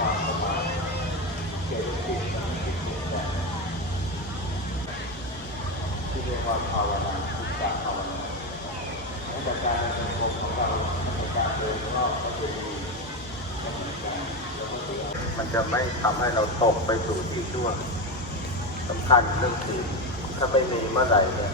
ทเกิดจิตมันคิดเปลี่ยนแปลงที่เรียกว่าภาวนาจิตตภาวนาตั้งแต่การเดินจงกรมของเราตั้งแต่การเดินรอบพระเจดีย์ก็เหมือนกันแล้วก็ตัวมันจะไม่ทำให้เราตกไปสู่ที่ชั่วสำคัญเรื่องศีลถ้าไม่มีเมื่อไหร่เนี่ย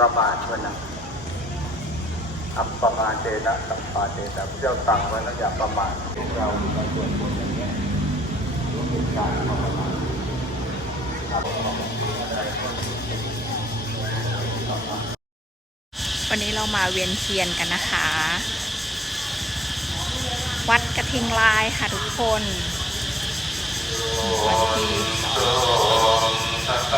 ระมาทเมื่อนั้น ทำประมาเจนะสัมปาเจนะพระเจ้าสั่งไว้แล้วอย่าประมาทพวกเราอยู่ในส่วนบนอย่างนี้รู้เหตุการณ์ความประมาททำของอะไรก็วันนี้เรามาเวียนเทียนกันนะคะ วัดกระทิงลายค่ะทุกคนวันที่สอง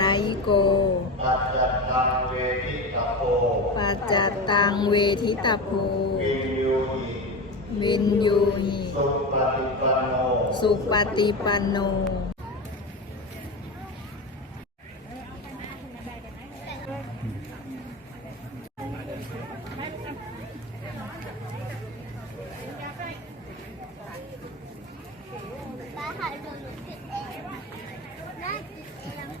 นไดโก ปัจจัตตังเวทิตาโพปัจจตังเวทิตาโพวินยูหิวินยูหิสุปฏิปันโน สุปฏิปันโน ได้ค่ะเดี๋ยวหนูติดเองได้ติดเอง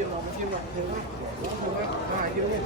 ที่เราที่เราเห็นไหมเห็นไหมหายเยอะเลย